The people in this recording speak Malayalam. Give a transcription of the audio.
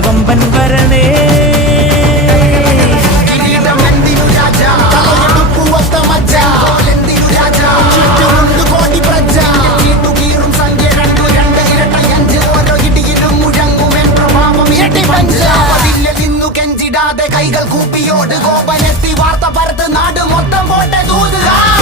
കൊമ്പൻ വരണേ. കൈകൾ കൂപ്പിയോട് കോപനെത്തി വാർത്ത പരത്ത് നാട് മൊത്തം പോട്ടെ ദൂതുക.